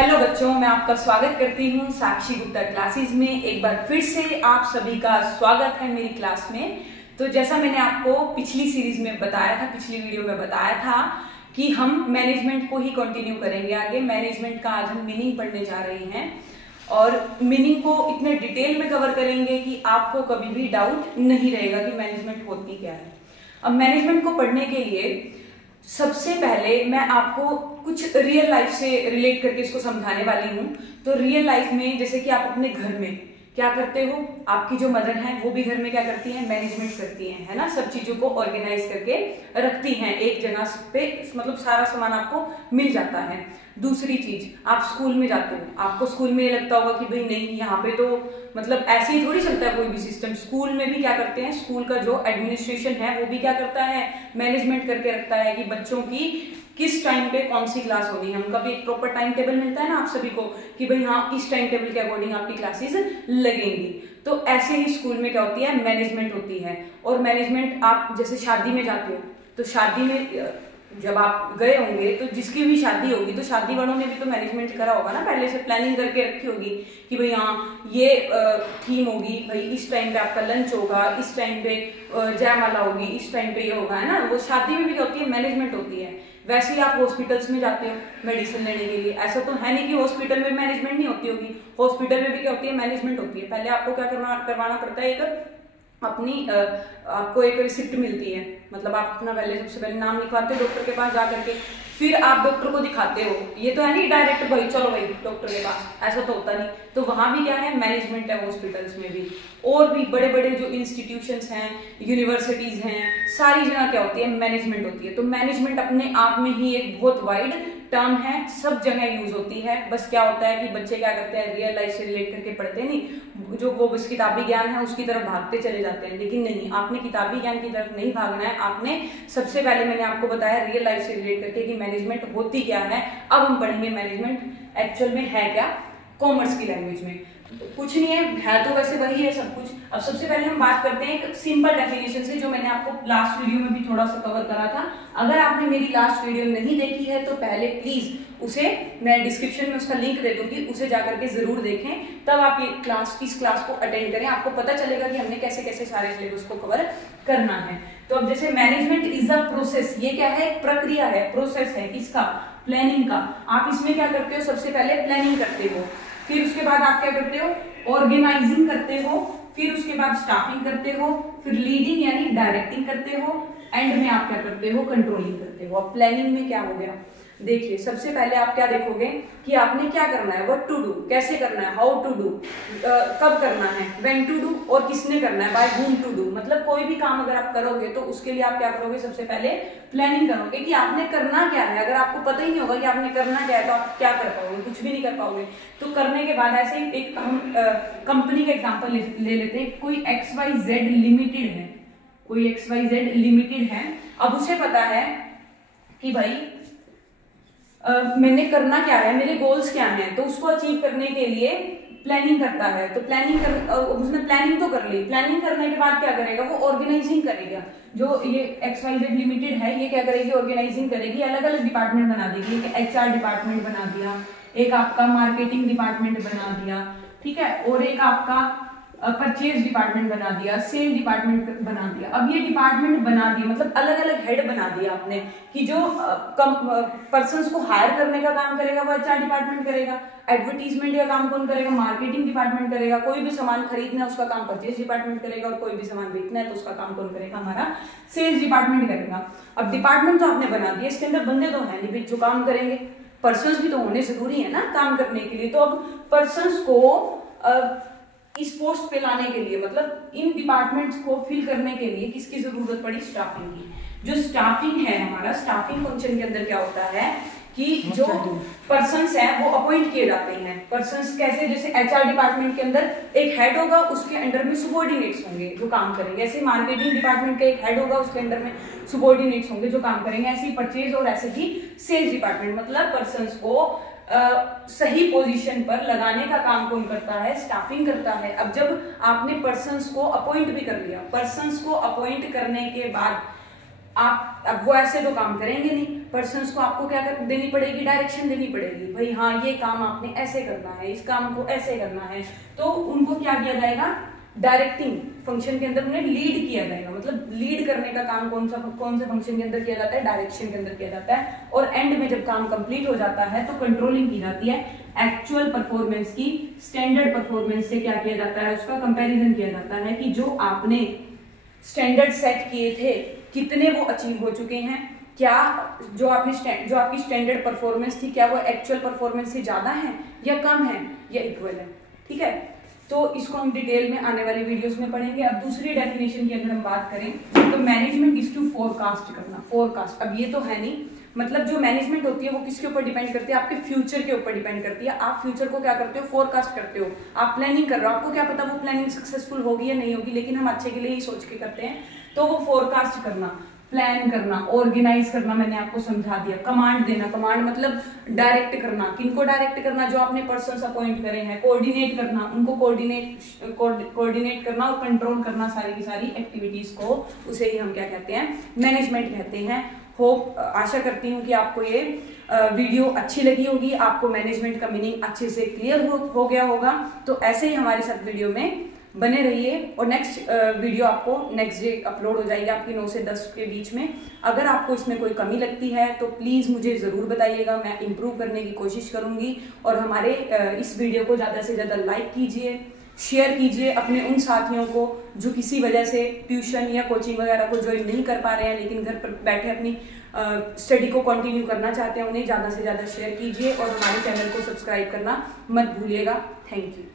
Hello बच्चों, मैं आपका स्वागत करती हूँ साक्षी गुप्ता क्लासेस में। एक बार फिर से आप सभी का स्वागत है मेरी क्लास में। तो जैसा मैंने आपको पिछली सीरीज में बताया था, पिछली वीडियो में बताया था कि हम मैनेजमेंट को ही कंटिन्यू करेंगे आगे। मैनेजमेंट का आज हम मीनिंग पढ़ने जा रहे हैं और मीनिंग को इतने डिटेल में कवर करेंगे कि आपको कभी भी डाउट नहीं रहेगा कि मैनेजमेंट होती क्या है। अब मैनेजमेंट को पढ़ने के लिए सबसे पहले मैं आपको कुछ रियल लाइफ से रिलेट करके इसको समझाने वाली हूँ। तो रियल लाइफ में जैसे कि आप अपने घर में क्या करते हो, आपकी जो मदर है वो भी घर में क्या करती हैं, मैनेजमेंट करती हैं, है ना। सब चीजों को ऑर्गेनाइज करके रखती हैं एक जगह पे, मतलब सारा सामान आपको मिल जाता है। दूसरी चीज, आप स्कूल में जाते हो, आपको स्कूल में ये लगता होगा कि भाई नहीं, यहाँ पे तो मतलब ऐसे ही थोड़ी चलता है कोई भी सिस्टम। स्कूल में भी क्या करते हैं, स्कूल का जो एडमिनिस्ट्रेशन है वो भी क्या करता है, मैनेजमेंट करके रखता है कि बच्चों की किस टाइम पे कौन सी क्लास होनी है। उनका भी एक प्रॉपर टाइम टेबल मिलता है ना आप सभी को कि भाई हाँ, इस टाइम टेबल के अकॉर्डिंग आपकी क्लासेस लगेंगी। तो ऐसे ही स्कूल में क्या होती है, मैनेजमेंट होती है। और मैनेजमेंट, आप जैसे शादी में जाते हो तो शादी में जब आप गए होंगे तो जिसकी भी शादी होगी तो शादी वालों ने भी तो मैनेजमेंट करा होगा ना, पहले से प्लानिंग करके रखी होगी कि भाई हाँ ये थीम होगी, भाई इस टाइम पे आपका लंच होगा, इस टाइम पे जयमाला होगी, इस टाइम पे ये होगा, है ना। वो शादी में भी क्या होती है, मैनेजमेंट होती है। वैसे ही आप हॉस्पिटल्स में जाते हो मेडिसिन लेने के लिए, ऐसा तो है नहीं कि हॉस्पिटल में मैनेजमेंट नहीं होती होगी। हॉस्पिटल में भी क्या होती है, मैनेजमेंट होती है। पहले आपको क्या करवाना पड़ता है, एक आपको एक रिसिप्ट मिलती है, मतलब आप अपना पहले सबसे पहले नाम लिखवाते हो डॉक्टर के पास जा करके, फिर आप डॉक्टर को दिखाते हो। ये तो है नहीं डायरेक्ट भाई चलो भाई डॉक्टर के पास, ऐसा तो होता नहीं। तो वहां भी क्या है, मैनेजमेंट है हॉस्पिटल्स में भी। और भी बड़े बड़े जो इंस्टीट्यूशंस हैं, यूनिवर्सिटीज हैं, सारी जगह क्या होती है, मैनेजमेंट होती है। तो मैनेजमेंट अपने आप में ही एक बहुत वाइड टर्म है, सब जगह यूज होती है। बस क्या होता है कि बच्चे क्या करते हैं, रियल लाइफ से रिलेट करके पढ़ते नहीं, जो वो बस किताबी ज्ञान है उसकी तरफ भागते चले जाते हैं। लेकिन नहीं, आपने किताबी ज्ञान की तरफ नहीं भागना है। आपने सबसे पहले मैंने आपको बताया रियल लाइफ से रिलेट करके कि मैनेजमेंट होती क्या है। अब हम पढ़ेंगे मैनेजमेंट एक्चुअल में है क्या, कॉमर्स की लैंग्वेज में। कुछ नहीं है तो वैसे वही है सब कुछ। अब सबसे पहले हम बात करते हैं एक सिंपल डेफिनेशन से, जो मैंने आपको लास्ट वीडियो में भी थोड़ा सा कवर करा था। अगर आपने मेरी लास्ट वीडियो नहीं देखी है तो पहले प्लीज उसे, मैं डिस्क्रिप्शन में उसका लिंक दे दूंगी, उसे जाकर के जरूर देखें, तब आप ये इस क्लास को अटेंड करें। आपको पता चलेगा कि हमने कैसे कैसे सारे सिलेबस को कवर करना है। तो अब जैसे मैनेजमेंट इज अ प्रोसेस, ये क्या है, प्रक्रिया है, प्रोसेस है किसका, प्लानिंग का। आप इसमें क्या करते हो, सबसे पहले प्लानिंग करते हो, फिर उसके बाद आप क्या करते हो, ऑर्गेनाइजिंग करते हो, फिर उसके बाद स्टाफिंग करते हो, फिर लीडिंग यानी डायरेक्टिंग करते हो, एंड में आप क्या करते हो, कंट्रोलिंग करते हो। अब प्लानिंग में क्या हो गया, देखिए सबसे पहले आप क्या देखोगे कि आपने क्या करना है, व्हाट टू डू, कैसे करना है, हाउ टू डू, कब करना है, व्हेन टू डू, और किसने करना है, बाय whom टू डू। मतलब कोई भी काम अगर आप करोगे तो उसके लिए आप क्या करोगे, सबसे पहले प्लानिंग करोगे कि आपने करना क्या है। अगर आपको पता ही नहीं होगा कि आपने करना क्या है तो आप क्या कर पाओगे, कुछ भी नहीं कर पाओगे। तो करने के बाद ऐसे ही एक हम कंपनी का एग्जाम्पल ले लेते हैं। कोई XYZ लिमिटेड है, कोई XYZ लिमिटेड है। अब उसे पता है कि भाई मैंने करना क्या है, मेरे गोल्स क्या हैं, तो उसको अचीव करने के लिए प्लानिंग करता है। तो उसने प्लानिंग तो कर ली, प्लानिंग करने के बाद क्या करेगा, वो ऑर्गेनाइजिंग करेगा। जो ये XYZ लिमिटेड है ये क्या करेगी, ऑर्गेनाइजिंग करेगी, अलग अलग डिपार्टमेंट बना देगी। एक HR डिपार्टमेंट बना दिया, एक आपका मार्केटिंग डिपार्टमेंट बना दिया, ठीक है, और एक आपका परचेज डिपार्टमेंट बना दिया, सेल डिपार्टमेंट बना दिया। अब ये डिपार्टमेंट बना दिए, मतलब अलग अलग हेड बना दिया आपने कि जो पर्सन्स को हायर करने का काम करेगा वो HR डिपार्टमेंट करेगा, एडवर्टीजमेंट का काम कौन करेगा, मार्केटिंग डिपार्टमेंट करेगा, कोई भी सामान खरीदना है उसका काम परचेज डिपार्टमेंट करेगा, और कोई भी सामान बेचना है तो उसका काम कौन करेगा, हमारा सेल्स डिपार्टमेंट करेगा। अब डिपार्टमेंट तो आपने बना दिया, इसके अंदर बंदे तो है नहीं जो काम करेंगे, पर्सन्स भी तो होने जरूरी है ना काम करने के लिए। तो अब पर्सन्स को इस पोस्ट पे लाने के लिए, मतलब इन डिपार्टमेंट्स को फिल करने के लिए किसकी जरूरत पड़ी, स्टाफिंग की। जो स्टाफिंग है हमारा, स्टाफिंग फंक्शन के अंदर क्या होता है कि जो पर्सन्स हैं वो अपॉइंट किए जाते हैं। पर्सन्स कैसे, जैसे HR डिपार्टमेंट के अंदर एक हेड होगा, उसके अंडर में सुबॉर्डिनेट्स होंगे जो काम करेंगे। ऐसे मार्केटिंग डिपार्टमेंट का एक हेड होगा, उसके अंडर में सुबॉर्डिनेट्स होंगे जो काम करेंगे। ऐसे ही परचेज और ऐसे ही सेल्स डिपार्टमेंट, मतलब पर्सन्स को सही पोजीशन पर लगाने का काम कौन करता है, स्टाफिंग करता है। अब जब आपने पर्सन्स को अपॉइंट भी कर लिया, पर्सन्स को अपॉइंट करने के बाद आप, अब वो ऐसे तो काम करेंगे नहीं, पर्सन्स को आपको क्या देनी पड़ेगी, डायरेक्शन देनी पड़ेगी, भाई हाँ ये काम आपने ऐसे करना है, इस काम को ऐसे करना है। तो उनको क्या किया जाएगा, डायरेक्टिंग फंक्शन के अंदर उन्हें लीड किया जाएगा। मतलब लीड करने का काम कौन से फंक्शन के अंदर किया जाता है, डायरेक्शन के अंदर किया जाता है। और एंड में जब काम कंप्लीट हो जाता है तो कंट्रोलिंग की जाती है एक्चुअल परफॉर्मेंस की स्टैंडर्ड परफॉर्मेंस से। क्या किया जाता है, उसका कंपैरिजन किया जाता है कि जो आपने स्टैंडर्ड सेट किए थे कितने वो अचीव हो चुके हैं, क्या जो आपकी स्टैंडर्ड परफॉर्मेंस थी क्या वो एक्चुअल परफॉर्मेंस से ज्यादा है या कम है या इक्वल है। ठीक है, तो इसको हम डिटेल में आने वाली वीडियोस में पढ़ेंगे। अब दूसरी डेफिनेशन की अगर हम बात करें तो मैनेजमेंट इज टू फोरकास्ट करना। फोरकास्ट, अब ये तो है नहीं, मतलब जो मैनेजमेंट होती है वो किसके ऊपर डिपेंड करती है, आपके फ्यूचर के ऊपर डिपेंड करती है। आप फ्यूचर को क्या करते हो, फोरकास्ट करते हो, आप प्लानिंग कर रहे हो। आपको क्या पता वो प्लानिंग सक्सेसफुल होगी या नहीं होगी, लेकिन हम अच्छे के लिए ही सोच के करते हैं। तो वो फोरकास्ट करना, प्लान करना, ऑर्गेनाइज करना, मैंने आपको समझा दिया। कमांड देना, कमांड मतलब डायरेक्ट करना, किनको डायरेक्ट करना, जो आपने पर्सन्स अपॉइंट करे हैं। कोऑर्डिनेट करना, उनको कोऑर्डिनेट करना और कंट्रोल करना सारी की सारी एक्टिविटीज को, उसे ही हम क्या कहते हैं, मैनेजमेंट कहते हैं। होप, आशा करती हूँ कि आपको ये वीडियो अच्छी लगी होगी, आपको मैनेजमेंट का मीनिंग अच्छे से क्लियर हो गया होगा। तो ऐसे ही हमारे साथ वीडियो में बने रहिए और नेक्स्ट वीडियो आपको नेक्स्ट डे अपलोड हो जाएगी आपकी 9 से 10 के बीच में। अगर आपको इसमें कोई कमी लगती है तो प्लीज़ मुझे ज़रूर बताइएगा, मैं इम्प्रूव करने की कोशिश करूँगी। और हमारे इस वीडियो को ज़्यादा से ज़्यादा लाइक कीजिए, शेयर कीजिए अपने उन साथियों को जो किसी वजह से ट्यूशन या कोचिंग वगैरह को ज्वाइन नहीं कर पा रहे हैं, लेकिन घर पर बैठे अपनी स्टडी को कंटिन्यू करना चाहते हैं। उन्हें ज़्यादा से ज़्यादा शेयर कीजिए और हमारे चैनल को सब्सक्राइब करना मत भूलिएगा। Thank you.